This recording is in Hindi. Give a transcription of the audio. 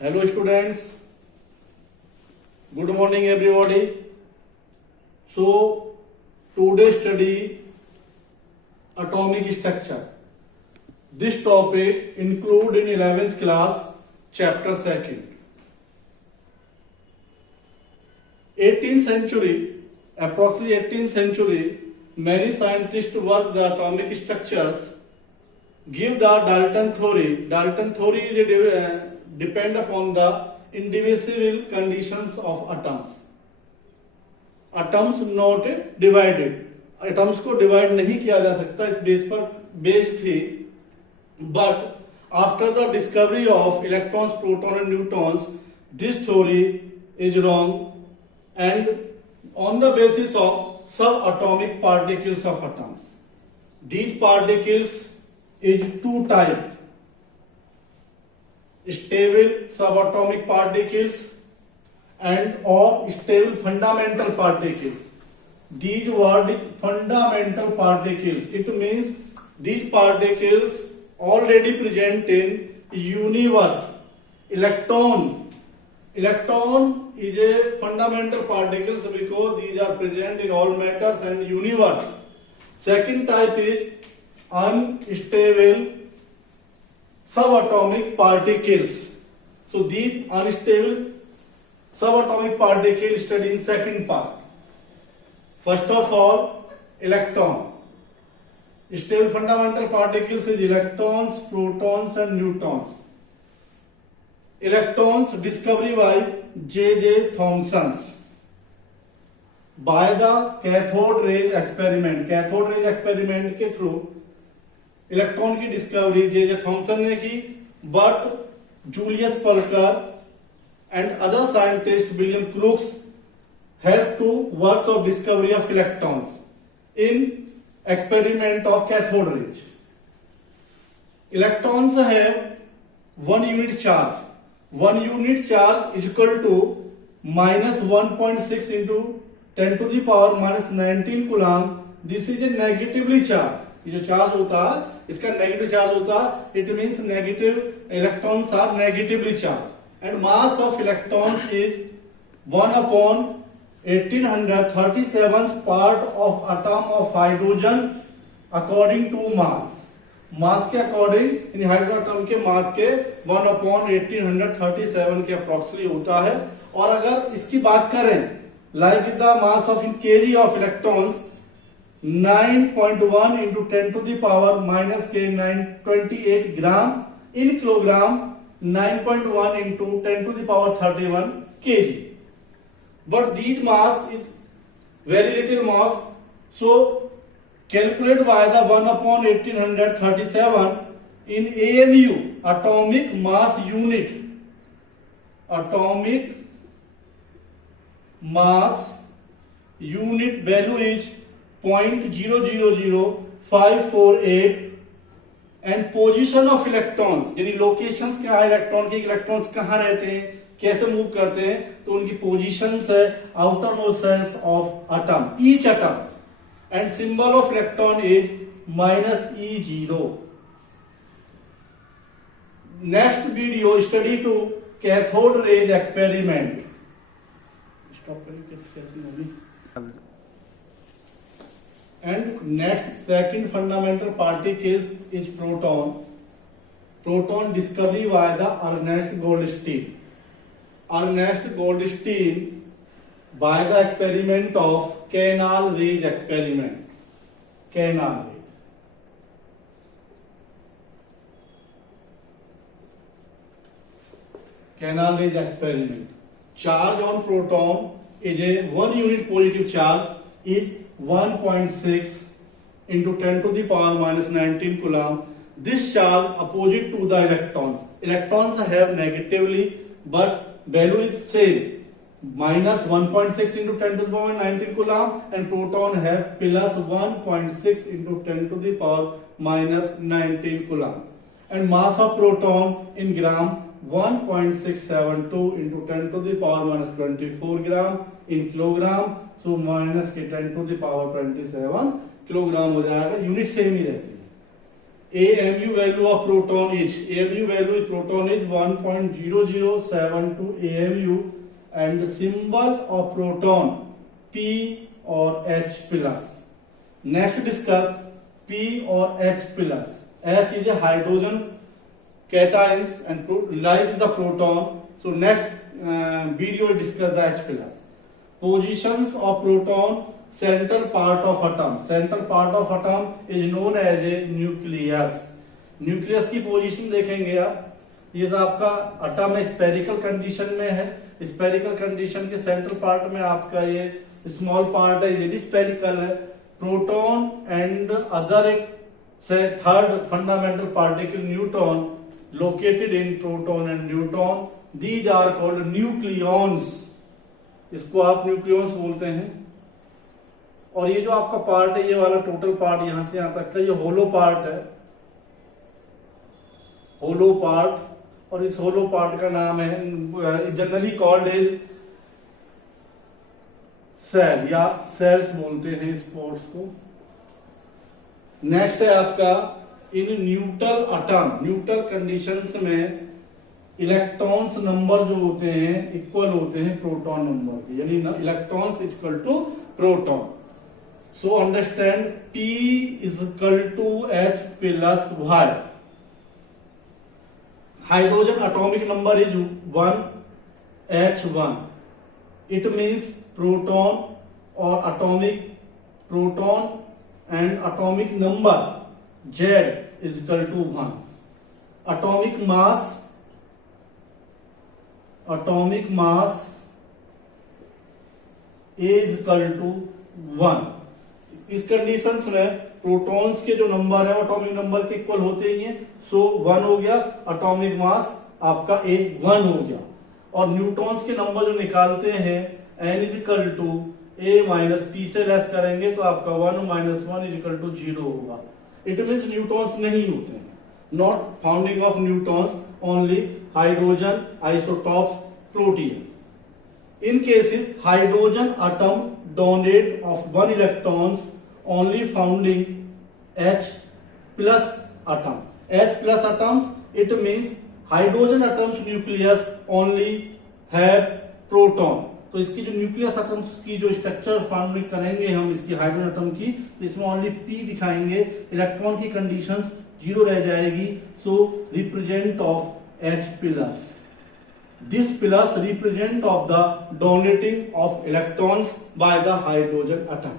Hello students, good morning everybody. So today study atomic structure. This topic include in 11th class chapter 2nd. 18th century, approximately 18th century, many scientists work the atomic structures, give the Dalton theory. Dalton theory is depend upon the indivisible conditions of atoms. Atoms not divided. Atoms को डिवाइड नहीं किया जा सकता इस बेस पर बेस्ड थी. But after the discovery of electrons, protons and neutrons, this theory is wrong, and on the basis of subatomic particles of atoms. These particles is two types: stable subatomic particles and or stable fundamental particles. These word is fundamental particles. It means these particles already present in universe. Electron is a fundamental particles because these are present in all matters and universe. Second type is unstable subatomic particles. So these unstable subatomic particles studied in second part. First of all, electron. Stable fundamental particles is electrons, protons and neutrons. Electrons discovery by J.J. Thomson by the cathode ray experiment. Cathode ray experiment के थ्रू इलेक्ट्रॉन की डिस्कवरी जे थॉमसन ने की, but Julius Plucker and other scientist William Crookes helped to works of discovery of electrons in experiment of cathode rays. Electrons have 1 unit charge. 1 unit charge is equal to minus 1.6 into 10 to the power minus 19 coulomb. This is a negatively charged. ये जो चार्ज होता है इसका नेगेटिव चार्ज होता है. It means negative electrons are negatively charge and mass of electrons is 1 upon 1837 part of atom of hydrogen according to mass के अकॉर्डिंग इन हाइड्रोजन एटम के मास के 1 अपॉन 1837 के अप्रोक्सीमेटली होता है. और अगर इसकी बात करें like the mass of in KG of electrons 9.1 into 10 to the power minus k 928 gram in kilogram 9.1 into 10 to the power 31 kg. But this mass is very little mass, so calculate by the 1 upon 1837 in AMU atomic mass unit. Atomic mass unit value is 0.000548 and position of electrons यानी लोकेशंस क्या है इलेक्ट्रॉन के, इलेक्ट्रॉन्स कहाँ रहते हैं, कैसे मूव करते हैं, तो उनकी पोजीशंस है outermost shells of atom each atom and symbol of electron is -E0. Next video study to cathode rays experiment. Stop करें. And next second fundamental particles is proton. Proton discovery by the Ernest Goldstein. Ernest Goldstein by the experiment of canal rays experiment. Canal rays. Canal rays experiment. Charge on proton is a 1 unit positive charge is 1.6 into 10 to the power minus 19 coulomb. This charge opposite to the electrons. Electrons have negatively, but value is same. Minus 1.6 into 10 to the power 19 coulomb, and proton have plus 1.6 into 10 to the power minus 19 coulomb. And mass of proton in gram 1.672 into 10 to the power minus 24 gram in kilogram. So minus के 10 to the power 27 किलोग्राम हो जाएगा. यूनिट सेम ही रहती है. AMU value of proton is proton is 1.0072 AMU and the symbol of proton P or H plus. Next discuss P or H plus. H is a hydrogen cations and like is the proton. So next video will discuss the H plus. Positions of proton, central part of atom. Central part of atom is known as a nucleus. Nucleus की पोजीशन देखेंगे आप, ये आपका अटम स्पेरिकल कंडीशन में है। स्पेरिकल कंडीशन के सेंट्रल पार्ट में आपका ये स्मॉल पार्ट है, ये भी स्पेरिकल है। प्रोटॉन एंड अदर एक third fundamental particle neutron located in proton and neutron, these are called nucleons. इसको आप न्यूक्लियॉन्स बोलते हैं। और ये जो आपका पार्ट है, ये वाला टोटल पार्ट यहां से यहां तक का, ये होलो पार्ट है, होलो पार्ट। और इस होलो पार्ट का नाम है जनरली कॉल्ड एज सेल या सेल्स बोलते हैं इस पोर्ट्स को। नेक्स्ट है आपका in neutral autumn, neutral conditions में इलेक्ट्रॉन्स नंबर जो होते हैं इक्वल होते हैं प्रोटॉन नंबर के, यानी electrons equal to proton. So understand P is equal to H plus Y। Hydrogen atomic number is 1 H1। It means proton और atomic proton and atomic number Z is equal to 1। Atomic mass is equal to 1। इस कंडीशंस में प्रोटॉन्स के जो नंबर है एटॉमिक नंबर के इक्वल होते ही हैं, सो 1 हो गया। एटॉमिक मास आपका 1 हो गया। और न्यूट्रॉन्स के नंबर जो निकालते हैं n is equal to a minus p से लेस करेंगे तो आपका 1 माइनस 1 इज इक्वल टू 0 होगा। इट मीन्स न्यूट्रॉन्स नहीं होते हैं, not founding of neutrons, only hydrogen isotopes protein. In cases, hydrogen atom donate of 1 electrons only founding H plus atom. H plus atoms, it means hydrogen atoms nucleus only have proton. तो इसकी जो न्यूक्लियस एटम्स की जो स्ट्रक्चर फॉर्म करेंगे हम इसकी हाइड्रोजन एटम की, तो इसमें ओनली P दिखाएंगे, इलेक्ट्रॉन की कंडीशंस 0 रह जाएगी। So represent of H plus. This plus represent of the donating of electrons by the hydrogen atom.